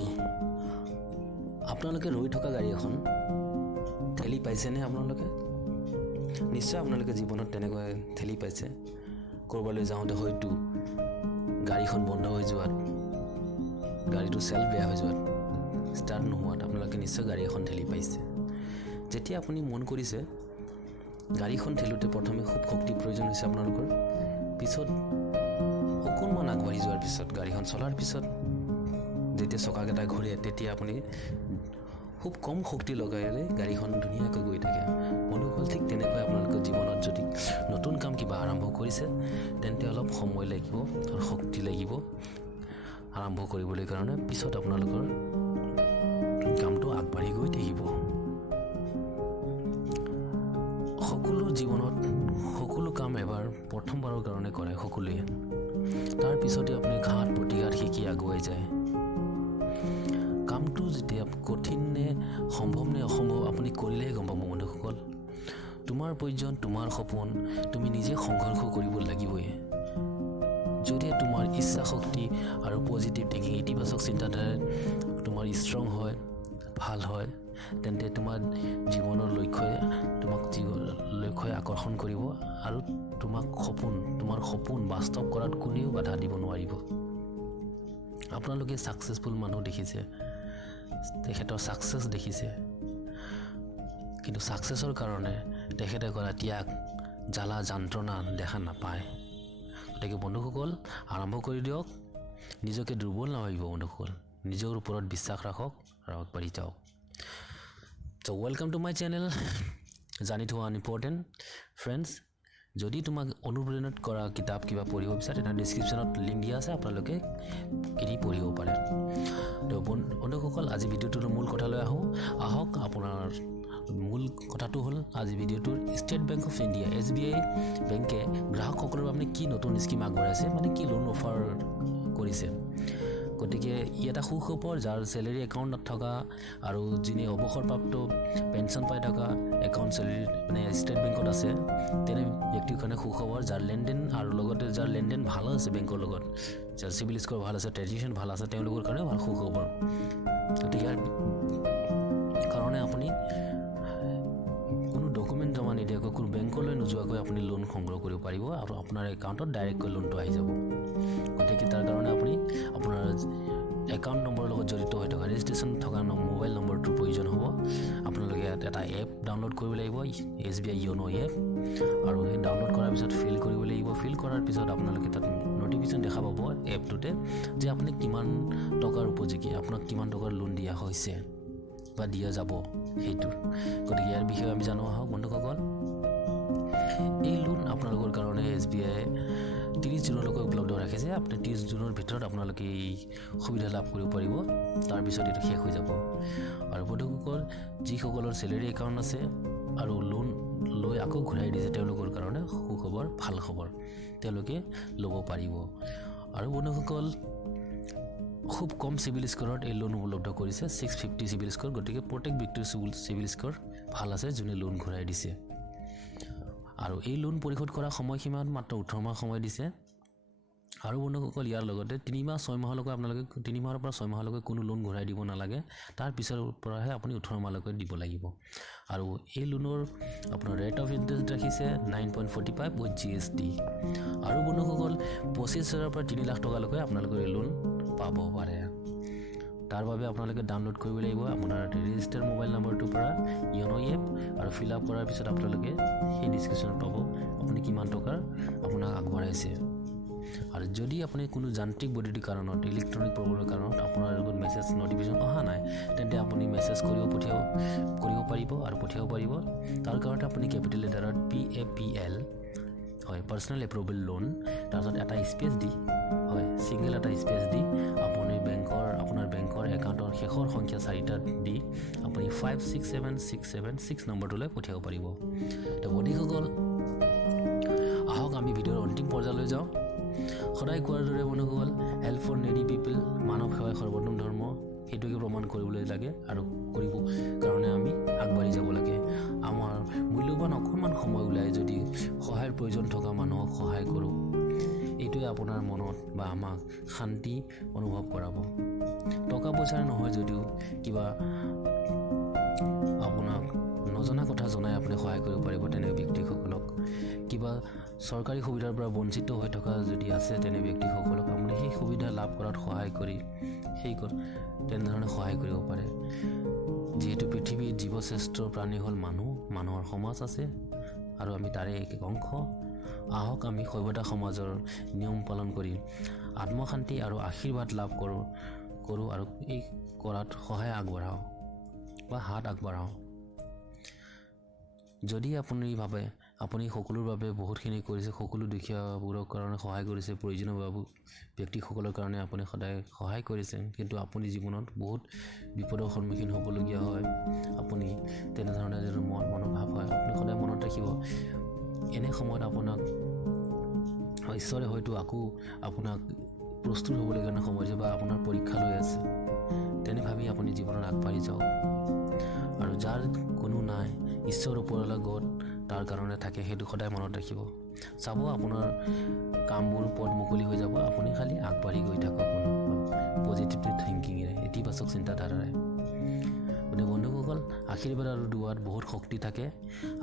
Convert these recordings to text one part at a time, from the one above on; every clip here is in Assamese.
বন্ধুসকল আপোনালোকে ৰৈ থকা গাড়ী এখন ঠেলি পাইছেনে আপোনালোকে নিশ্চয় আপোনালোকে জীৱনত তেনেকৈ ঠেলি পাইছে কৰবালৈ যাওঁতে হয়তো গাড়ীখন বন্ধ হৈ যোৱাত গাড়ীটো সেলফ বেয়া হৈ যোৱাত ষ্টাৰ্ট নোহোৱাত আপোনালোকে নিশ্চয় গাড়ী এখন ঠেলি পাইছে যেতিয়া আপুনি মন কৰিছে গাড়ীখন ঠেলোতে প্ৰথমে খুব শক্তি প্ৰয়োজন হৈছে আপোনালোকৰ পিছত অকণমান আগবাঢ়ি যোৱাৰ পিছত গাড়ীখন চলাৰ পিছত যেতিয়া চকাকেইটা ঘূৰে তেতিয়া আপুনি খুব কম শক্তি লগাইলে গাড়ীখন ধুনীয়াকৈ গৈ থাকে বন্ধুসকল ঠিক তেনেকৈ আপোনালোকৰ জীৱনত যদি নতুন কাম কিবা আৰম্ভ কৰিছে তেন্তে অলপ সময় লাগিব আৰু শক্তি লাগিব আৰম্ভ কৰিবলৈ কাৰণে পিছত আপোনালোকৰ কামটো আগবাঢ়ি গৈ থাকিব সকলো জীৱনত সকলো কাম এবাৰ প্ৰথমবাৰৰ কাৰণে কৰে সকলোৱে তাৰ পিছতে আপুনি ঘাট প্ৰতিঘাত শিকি আগুৱাই যায় কামটো যেতিয়া কঠিন নে সম্ভৱ নে অসম্ভৱ আপুনি কৰিলেহে গম পাব বন্ধুসকল তোমাৰ প্ৰয়োজন তোমাৰ সপোন তুমি নিজে সংঘৰ্ষ কৰিব লাগিবই যদি তোমাৰ ইচ্ছা শক্তি আৰু পজিটিভ থিংকিং ইতিবাচক চিন্তাধাৰা তোমাৰ ষ্ট্ৰং হয় ভাল হয় তেন্তে তোমাৰ জীৱনৰ লক্ষ্যই আকৰ্ষণ কৰিব আৰু তোমাৰ সপোন বাস্তৱ কৰাত কোনেও বাধা দিব নোৱাৰিব আপোনালোকে সাকসেসফুল মানুহ দেখিছে তেখেতৰ সাকসেস দেখিছে কিন্তু সাকসেসৰ কাৰণে তেখেতে কৰা ত্যাগ জ্বালা যন্ত্ৰণা দেখা নাপায় গতিকে বন্ধুসকল আৰম্ভ কৰি দিয়ক নিজকে দুৰ্বল নাভাবিব বন্ধুসকল নিজৰ ওপৰত বিশ্বাস ৰাখক আৰু আগবাঢ়ি যাওক So welcome to my channel Jaanithuwa Unimportant friends যদি তোমাক অনুপ্ৰেৰণা কৰা কিতাপ কিবা পঢ়িব বিচাৰে তাৰ ডেসক্ৰিপচনত লিংক দিয়া আছে আপোনালোকে কিনি পঢ়িব পাৰে তো বন্ধুসকল আজি ভিডিওটোৰ মূল কথালৈ আহক আপোনাৰ মূল কথাটো হ'ল আজি ভিডিওটোৰ state bank of India SBI বেংকে গ্ৰাহকসকলৰ বাবে কি নতুন স্কিম আগবঢ়াইছে মানে কি লোন অফাৰ কৰিছে গতিকে এটা সুখবৰ যাৰ স্যালাৰি একাউণ্ট নথকা আৰু যিনি অৱসৰপ্ৰাপ্ত পেনশন পাই থকা একাউণ্ট স্যালাৰি মানে ষ্টেট বেংকত আছে তেনে ব্যক্তিৰ কাৰণে সুখবৰ যাৰ লেনদেন আৰু লগতে যাৰ লেনদেন ভাল আছে বেংকৰ লগত যাৰ সিবিল স্কোৰ ভাল আছে ট্ৰেডিশন ভাল আছে তেওঁলোকৰ কাৰণে ভাল সুখবৰ গতিকে ইয়াৰ কাৰণে আপুনি কোনো ডকুমেণ্ট জমা নিদিয়াকৈ কোনো বেংকলৈ নোযোৱাকৈ আপুনি লোন সংগ্ৰহ কৰিব পাৰিব আৰু আপোনাৰ একাউণ্টত ডাইৰেক্টকৈ লোনটো আহি যাব গতিকে তাৰ কাৰণে আপুনি আপোনাৰ একাউণ্ট নম্বৰৰ লগত জড়িত হৈ থকা ৰেজিষ্ট্ৰেশ্যন থকা মোবাইল নম্বৰটোৰ প্ৰয়োজন হ'ব আপোনালোকে এটা এপ ডাউনলোড কৰিব লাগিব SBI Yono এপ আৰু সেই ডাউনলোড কৰাৰ পিছত ফিল কৰিব লাগিব ফিল কৰাৰ পিছত আপোনালোকে তাত নটিফিকেশ্যন দেখা পাব এপটোতে যে আপুনি কিমান টকাৰ উপযোগী আপোনাক কিমান টকাৰ লোন দিয়া হৈছে বা দিয়া যাব সেইটো গতিকে ইয়াৰ বিষয়ে আমি জানো আহক বন্ধুসকল এই লোন আপোনালোকৰ কাৰণে SBI 30 জুনলৈকে উপলব্ধ ৰাখিছে আপুনি 30 জুনৰ ভিতৰত আপোনালোকে এই সুবিধা লাভ কৰিব পাৰিব তাৰ পিছত এটা শেষ হৈ যাব আৰু বন্ধুসকল যিসকলৰ স্যালাৰি একাউণ্ট আছে আৰু লোন লৈ আকৌ ঘূৰাই দিছে তেওঁলোকৰ কাৰণে সুখবৰ ভাল খবৰ তেওঁলোকে ল'ব পাৰিব আৰু বন্ধুসকল খুব কম সিবিল স্কোৰত এই লোন উপলব্ধ কৰিছে 650 সিবিল স্কোৰ গতিকে প্ৰত্যেক ব্যক্তিৰ সিবিল স্কোৰ ভাল আছে যোনে লোন ঘূৰাই দিছে আৰু এই লোন পৰিশোধ কৰা সময়সীমাত মাত্ৰ 18 মাহ সময় দিছে আৰু বন্ধুসকল ইয়াৰ লগতে 3 মাহ 6 মাহলৈকে আপোনালোকে 3 মাহৰ পৰা 6 মাহলৈকে কোনো লোন ঘূৰাই দিব নালাগে তাৰ পিছৰ পৰাহে আপুনি 18 মাহলৈকে দিব লাগিব আৰু এই লোনৰ আপোনাৰ ৰেট অফ ইন্টাৰেষ্ট ৰাখিছে 9.45 উইথ GST আৰু বন্ধুসকল 25,000 পৰা 3 লাখ টকালৈকে আপোনালোকে এই লোন পাব পাৰে তাৰ বাবে আপোনালোকে ডাউনলোড কৰিব লাগিব আপোনাৰ ৰেজিষ্টাৰ মোবাইল নম্বৰটোৰ পৰা Yono এপ আৰু ফিল আপ কৰাৰ পিছত আপোনালোকে সেই ডিসক্ৰিপচনত পাব আপুনি কিমান টকাৰ আপোনাক আগবঢ়াইছে আৰু যদি আপুনি কোনো যান্ত্ৰিক বৈদ্যুতিক কাৰণত ইলেক্ট্ৰনিক প্ৰব্লেমৰ কাৰণত আপোনাৰ লগত মেছেজ নটিফিকেশ্যন অহা নাই তেন্তে আপুনি মেছেজ কৰিব পাৰিব আৰু পঠিয়াব পাৰিব তাৰ কাৰণে আপুনি কেপিটেল লেটাৰত PAPL হয় পাৰ্সোনাল এপ্ৰুভেল লোন তাৰপিছত এটা স্পেচ দি হয় সিঙ্গেল এটা স্পেচ দি আপুনি আপোনাৰ বেংকৰ একাউণ্টৰ শেষৰ সংখ্যা 4টা দি আপুনি 567676 নম্বৰটোলৈ পঠিয়াব পাৰিব তো বন্ধুসকল আহক আমি ভিডিঅ'ৰ অন্তিম পৰ্যায়লৈ যাওঁ সদায় কোৱাৰ দৰে বন্ধুসকল হেল্প ফৰ নেডি পিপল মানৱ সেৱাই সৰ্বোত্তম ধৰ্ম এইটোকে প্ৰমাণ কৰিবলৈ লাগে আৰু কৰিব কাৰণে আমি আগবাঢ়ি যাব লাগে আমাৰ মূল্যৱান অকণমান সময় উলাই যদি সহায়ৰ প্ৰয়োজন থকা মানুহক সহায় কৰোঁ এই সেইটোৱে আপোনাৰ মনত বা আমাক শান্তি অনুভৱ কৰাব টকা পইচাৰে নহয় যদিও কিবা আপোনাক নজনা কথা জনাই আপুনি সহায় কৰিব পাৰিব তেনে ব্যক্তিসকলক কিবা চৰকাৰী সুবিধাৰ পৰা বঞ্চিত হৈ থকা যদি আছে তেনে ব্যক্তিসকলক আপুনি সেই সুবিধা লাভ কৰাত সহায় কৰি তেনেধৰণে সহায় কৰিব পাৰে যিহেতু পৃথিৱীৰ জীৱশ্ৰেষ্ঠ প্ৰাণী হ'ল মানুহৰ সমাজ আছে আৰু আমি তাৰে এক অংশ আহক আমি সভ্যতা সমাজৰ নিয়ম পালন কৰি আত্মশান্তি আৰু আশীৰ্বাদ লাভ কৰোঁ আৰু এই কৰাত সহায় আগবঢ়াওঁ বা হাত আগবঢ়াওঁ যদি আপুনি ভাবে আপুনি সকলোৰ বাবে বহুতখিনি কৰিছে সকলো দুখীয়াবোৰৰ কাৰণে সহায় কৰিছে প্ৰয়োজনীয় ব্যক্তিসকলৰ কাৰণে আপুনি সদায় সহায় কৰিছে কিন্তু আপুনি জীৱনত বহুত বিপদৰ সন্মুখীন হ'বলগীয়া হয় আপুনি তেনেধৰণে যদি মনোভাৱ হয় আপুনি সদায় মনত ৰাখিব এনে সময়ত আপোনাক ঈশ্বৰে হয়তো আকৌ আপোনাক প্ৰস্তুত হ'বলৈ কাৰণে সময় দিছে বা আপোনাৰ পৰীক্ষা লৈ আছে তেনে ভাবি আপুনি জীৱনত আগবাঢ়ি যাওক আৰু যাৰ কোনো নাই ঈশ্বৰ ওপৰলৈ গত তাৰ কাৰণে থাকে সেইটো সদায় মনত ৰাখিব চাব আপোনাৰ কামবোৰ পথ মুকলি হৈ যাব আপুনি খালি আগবাঢ়ি গৈ থাকক পজিটিভ থিংকিঙেৰে ইতিবাচক চিন্তাধাৰাৰে গতিকে বন্ধুসকল আশীৰ্বাদ আৰু দুৱাত বহুত শক্তি থাকে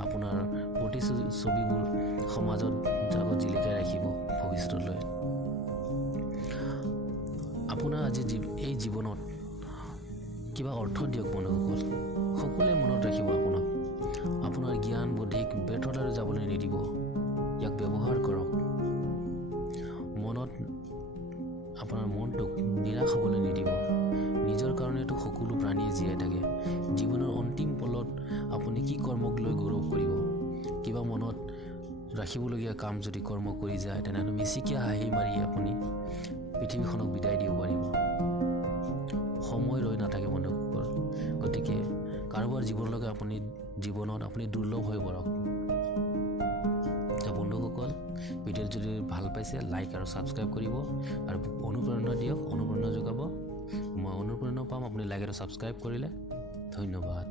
আপোনাৰ প্ৰতিচ্ছবিবোৰ সমাজত জাগত জিলিকাই ৰাখিব ভৱিষ্যতলৈ আপোনাৰ আজি এই জীৱনত কিবা অৰ্থ দিয়ক বন্ধুসকল সকলোৱে মনত ৰাখিব আপোনাৰ জ্ঞান বুদ্ধিক ব্যৰ্থতালৈ যাবলৈ নিদিব ইয়াক ব্যৱহাৰ কৰক আপোনাৰ মনটোক নিৰাশ হ'বলৈ নিদিব নিজৰ কাৰণেতো সকলো প্ৰাণীয়ে জীয়াই থাকে জীৱনৰ অন্তিম পলত আপুনি কি কৰ্মক লৈ গৌৰৱ কৰিব কিবা মনত ৰাখিবলগীয়া কাম যদি কৰ্ম কৰি যায় তেনেহ'লে মিচিকিয়া হাঁহি মাৰি আপুনি পৃথিৱীখনক বিদায় দিব পাৰিব সময় ৰৈ নাথাকে বন্ধুসকল গতিকে কাৰোবাৰ জীৱনলৈকে জীৱনত আপুনি দুৰ্লভ হৈ পৰক বন্ধুসকল ভিডিঅ'টো যদি ভাল পাইছে লাইক আৰু ছাবস্ক্ৰাইব কৰিব আৰু অনুপ্ৰেৰণা দিয়ক অনুপ্ৰেৰণা যোগাব মই অনুপ্ৰেৰণা পাম আপুনি লাইক আৰু ছাবস্ক্ৰাইব কৰিলে ধন্যবাদ